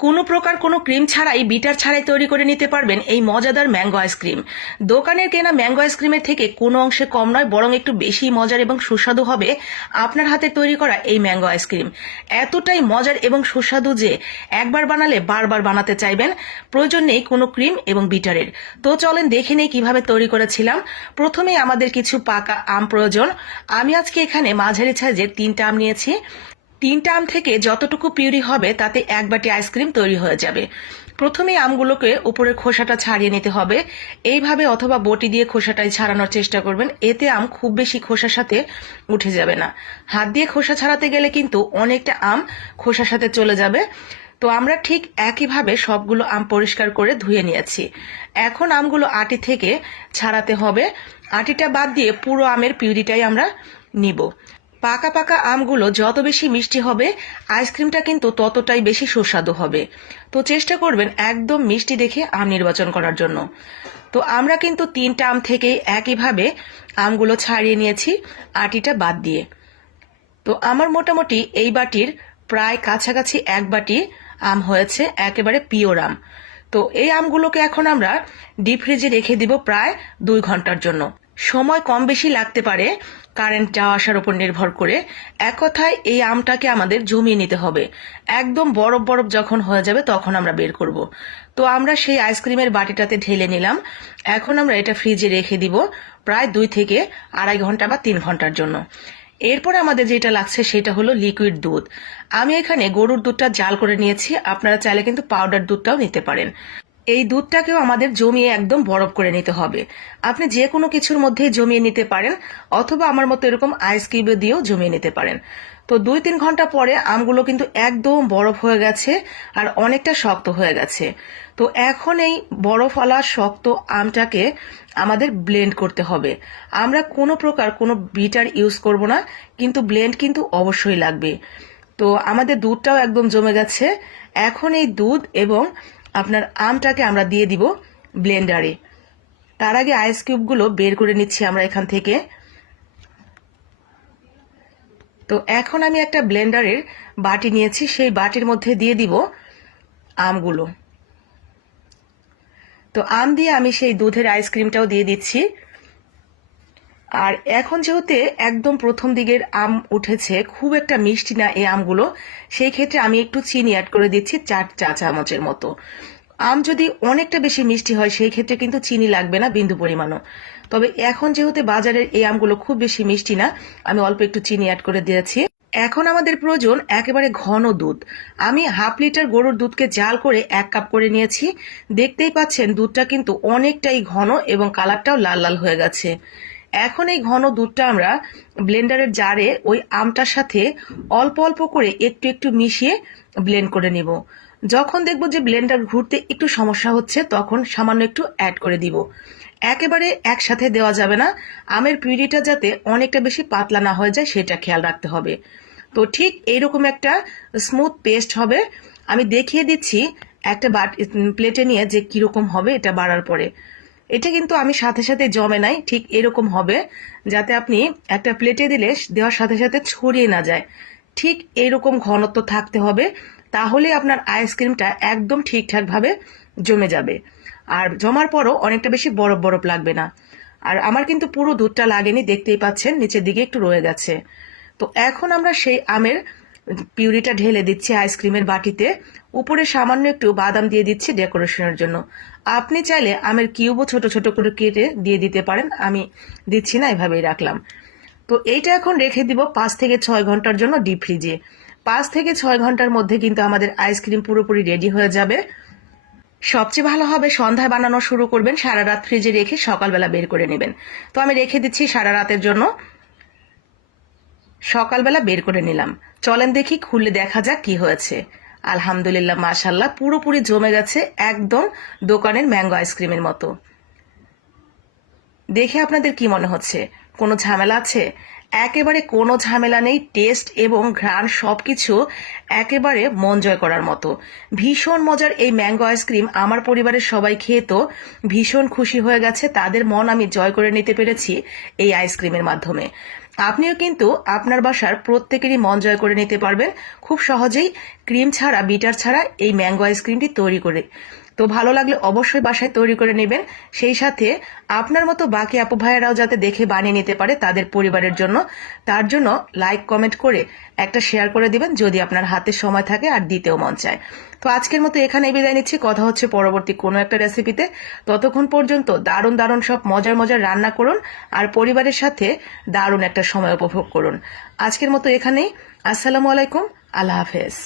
কোনো প্রকার কোনো ক্রিম ছাড়াই বিটার ছাড়াই তৈরি করে নিতে পারবেন এই মজাদার ম্যাঙ্গো আইসক্রিম। দোকানের কেনা ম্যাঙ্গো আইসক্রিমের থেকে কোনো অংশে কম নয়, বরং একটু বেশি মজার এবং সুস্বাদু হবে আপনার হাতে তৈরি করা এই ম্যাঙ্গো আইসক্রিম। এতটাই মজার এবং সুস্বাদু যে একবার বানালে বারবার বানাতে চাইবেন। প্রয়োজন নেই কোনো ক্রিম এবং বিটারের। তো চলেন দেখে নেই কিভাবে তৈরি করেছিলাম। প্রথমেই আমাদের কিছু পাকা আম প্রয়োজন। আমি আজকে এখানে মাঝারি সাইজের 3টা আম নিয়েছি। 3টা আম থেকে যতটুকু পিউরি হবে তাতে 1 বাটি আইসক্রিম তৈরি হয়ে যাবে। প্রথমে আমগুলোকে উপরের খোসাটা ছাড়িয়ে নিতে হবে। এইভাবে অথবা বটি দিয়ে খোসাটাই ছাড়ানোর চেষ্টা করবেন, এতে আম খুব বেশি খোসার সাথে উঠে যাবে না। হাত দিয়ে খোসা ছাড়াতে গেলে কিন্তু অনেকটা আম খোসার সাথে চলে যাবে। তো আমরা ঠিক একইভাবে সবগুলো আম পরিষ্কার করে ধুয়ে নিয়েছি। এখন আমগুলো আটি থেকে ছাড়াতে হবে। আটিটা বাদ দিয়ে পুরো আমের পিউরিটাই আমরা নিব। পাকা পাকা আমগুলো যত বেশি মিষ্টি হবে আইসক্রিমটা কিন্তু ততটাই বেশি সুস্বাদু হবে। তো চেষ্টা করবেন একদম মিষ্টি দেখে আম নির্বাচন করার জন্য। তো আমরা কিন্তু 3টা আম থেকেই একইভাবে আমগুলো ছাড়িয়ে নিয়েছি আটিটা বাদ দিয়ে। তো আমার মোটামুটি এই বাটির প্রায় কাছাকাছি 1 বাটি আম হয়েছে, একেবারে পিওর আম। তো এই আমগুলোকে এখন আমরা ডিপ ফ্রিজে রেখে দিব প্রায় 2 ঘন্টার জন্য। সময় কম বেশি লাগতে পারে কারেন্ট যাওয়া আসার উপর নির্ভর করে। এক কথায় এই আমটাকে আমাদের জমিয়ে নিতে হবে। একদম বরফ বরফ যখন হয়ে যাবে তখন আমরা বের করব। তো আমরা সেই আইসক্রিমের বাটিটাতে ঢেলে নিলাম। এখন আমরা এটা ফ্রিজে রেখে দিব প্রায় 2 থেকে 2.5 ঘন্টা বা 3 ঘন্টার জন্য। এরপরে আমাদের যেটা লাগছে সেটা হলো লিকুইড দুধ। আমি এখানে গরুর দুধটা জাল করে নিয়েছি, আপনারা চাইলে কিন্তু পাউডার দুধটাও নিতে পারেন। এই দুধটাকেও আমাদের জমিয়ে একদম বরফ করে নিতে হবে। আপনি যে কোনো কিছুর মধ্যেই জমিয়ে নিতে পারেন, অথবা আমার মতো এরকম আইস কিউবে দিয়েও জমিয়ে নিতে পারেন। তো 2-3 ঘন্টা পরে আমগুলো কিন্তু একদম বরফ হয়ে গেছে আর অনেকটা শক্ত হয়ে গেছে। তো এখন এই বরফওয়ালা শক্ত আমটাকে আমাদের ব্লেন্ড করতে হবে। আমরা কোনো প্রকার কোনো বিটার ইউজ করব না, কিন্তু ব্লেন্ড কিন্তু অবশ্যই লাগবে। তো আমাদের দুধটাও একদম জমে গেছে। এখন এই দুধ এবং আপনার আমটাকে আমরা দিয়ে দিব ব্লেন্ডারে। তার আগে আইস কিউবগুলো বের করে নিচ্ছি আমরা এখান থেকে। তো এখন আমি একটা ব্লেন্ডারের বাটি নিয়েছি, সেই বাটির মধ্যে দিয়ে দিব আমগুলো। তো আম দিয়ে আমি সেই দুধের আইসক্রিমটাও দিয়ে দিচ্ছি। আর এখন যেহেতু একদম প্রথম দিকের আম উঠেছে, খুব একটা মিষ্টি না এই আমগুলো, সেই ক্ষেত্রে আমি একটু চিনি অ্যাড করে দিচ্ছি 4 চা চামচের মতো। আম যদি অনেকটা বেশি মিষ্টি হয় সেই ক্ষেত্রে কিন্তু চিনি লাগবে না বিন্দু পরিমাণও। তবে এখন যেহেতু বাজারের এই আমগুলো খুব বেশি মিষ্টি না, আমি অল্প একটু চিনি অ্যাড করে দিয়েছি। এখন আমাদের প্রয়োজন একেবারে ঘন দুধ। আমি হাফ লিটার গরুর দুধকে জাল করে 1 কাপ করে নিয়েছি। দেখতেই পাচ্ছেন দুধটা কিন্তু অনেকটাই ঘন এবং কালারটাও লাল লাল হয়ে গেছে। এখন এই ঘন দুধটা আমরা ব্লেন্ডারের জারে ওই আমটার সাথে অল্প অল্প করে একটু একটু মিশিয়ে ব্লেন্ড করে নেব। যখন দেখব যে ব্লেন্ডার ঘুরতে একটু সমস্যা হচ্ছে তখন সামান্য একটু অ্যাড করে দিব। একেবারে একসাথে দেওয়া যাবে না, আমের পিউরিটা যাতে অনেকটা বেশি পাতলা না হয়ে যায় সেটা খেয়াল রাখতে হবে। তো ঠিক এইরকম একটা স্মুথ পেস্ট হবে। আমি দেখিয়ে দিচ্ছি একটা প্লেটে নিয়ে যে কিরকম হবে এটা বাড়ার পরে। এটা কিন্তু আমি সাথে সাথে জমে নাই, ঠিক এরকম হবে, যাতে আপনি একটা প্লেটে দিলে দেওয়ার সাথে সাথে ছড়িয়ে না যায়। ঠিক এইরকম ঘনত্ব থাকতে হবে, তাহলে আপনার আইসক্রিমটা একদম ঠিকঠাকভাবে জমে যাবে। আর জমার পরও অনেকটা বেশি বরফ বরফ লাগবে না। আর আমার কিন্তু পুরো দুধটা লাগেনি, দেখতেই পাচ্ছেন নিচের দিকে একটু রয়ে গেছে। তো এখন আমরা সেই আমের পিউরিটা ঢেলে দিচ্ছি আইসক্রিমের বাটিতে। উপরে সামান্য একটু বাদাম দিয়ে দিচ্ছি ডেকোরেশনের জন্য। আপনি চাইলে আমের কিউবও ছোট ছোট করে কেটে দিয়ে দিতে পারেন, আমি দিচ্ছি না, এভাবেই রাখলাম। তো এইটা এখন রেখে দিব 5 থেকে 6 ঘন্টার জন্য ডিপ ফ্রিজে। 5 থেকে 6 ঘন্টার মধ্যে কিন্তু আমাদের আইসক্রিম পুরোপুরি রেডি হয়ে যাবে। সবচেয়ে ভালো হবে সন্ধ্যায় বানানো শুরু করবেন, সারা রাত ফ্রিজে রেখে সকালবেলা বের করে নেবেন। তো আমি রেখে দিচ্ছি সারা রাতের জন্য, সকালবেলা বের করে নিলাম। চলেন দেখি, খুলে দেখা যাক কি হয়েছে। আলহামদুলিল্লাহ, মাশাল্লাহ, পুরোপুরি জমে গেছে, একদম দোকানের ম্যাঙ্গো আইসক্রিমের মতো। দেখে আপনাদের কি মনে হচ্ছে? কোনো ঝামেলা আছে? একেবারে কোনো ঝামেলা নেই। টেস্ট এবং ঘ্রাণ সবকিছু একেবারে মন জয় করার মতো। ভীষণ মজার এই ম্যাঙ্গো আইসক্রিম আমার পরিবারের সবাই খেয়ে তো ভীষণ খুশি হয়ে গেছে, তাদের মন আমি জয় করে নিতে পেরেছি এই আইসক্রিমের মাধ্যমে। আপনিও কিন্তু আপনার বাসার প্রত্যেকেরই মন জয় করে নিতে পারবেন খুব সহজেই ক্রিম ছাড়া, বিটার ছাড়া এই ম্যাঙ্গো আইসক্রিমটি তৈরি করে। তো ভালো লাগলে অবশ্যই বাসায় তৈরি করে নেবেন। সেই সাথে আপনার মতো বাকি আপু ভাইয়েরাও যাতে দেখে বানিয়ে নিতে পারে তাদের পরিবারের জন্য, তার জন্য লাইক কমেন্ট করে একটা শেয়ার করে দিবেন যদি আপনার হাতে সময় থাকে আর দিতেও মন চায়। তো আজকের মতো এখানেই বিদায় নিচ্ছি। কথা হচ্ছে পরবর্তী কোনো একটা রেসিপিতে। ততক্ষণ পর্যন্ত দারুণ দারুণ সব মজার মজার রান্না করুন আর পরিবারের সাথে দারুণ একটা সময় উপভোগ করুন। আজকের মতো এখানেই। আসসালামু আলাইকুম, আল্লাহ হাফেজ।